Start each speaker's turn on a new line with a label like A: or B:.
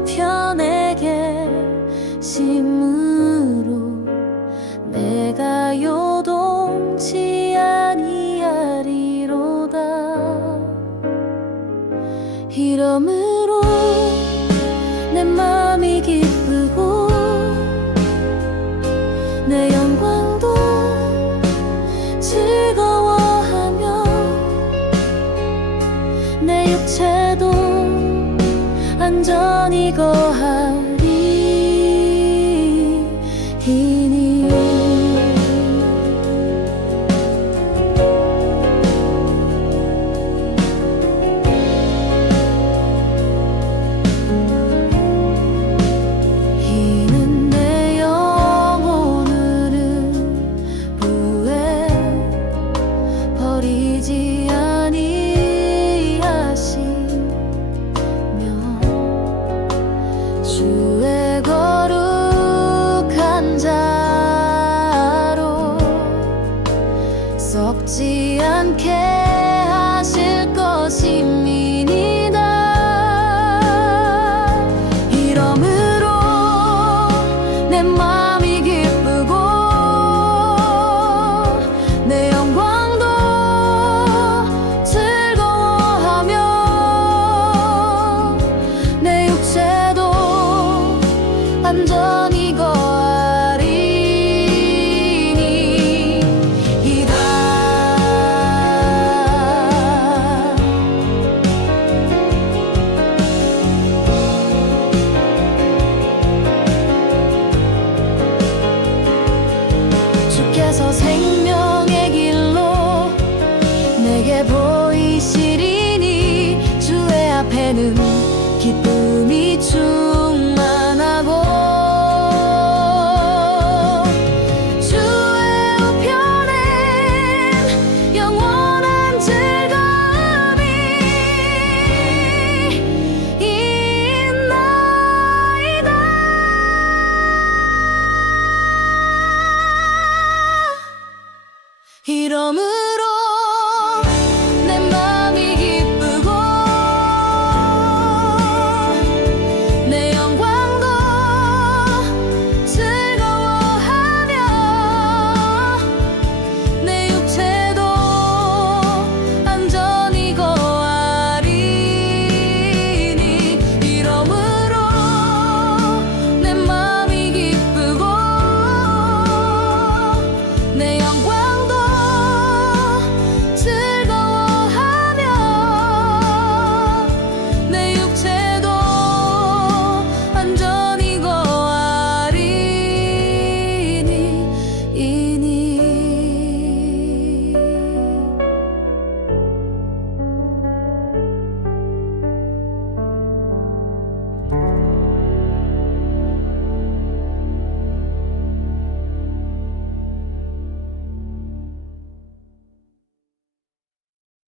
A: 우편에게 심으로 내가 요동치 아니하리로다. 이러므로 내 마음이 기쁘고 내 영광도 즐거워하며 내 육체 도 안전히 거하 주의 거룩한 자로 썩지 않게 생명의 길로 내게 보이시리니 주의 앞에는 色む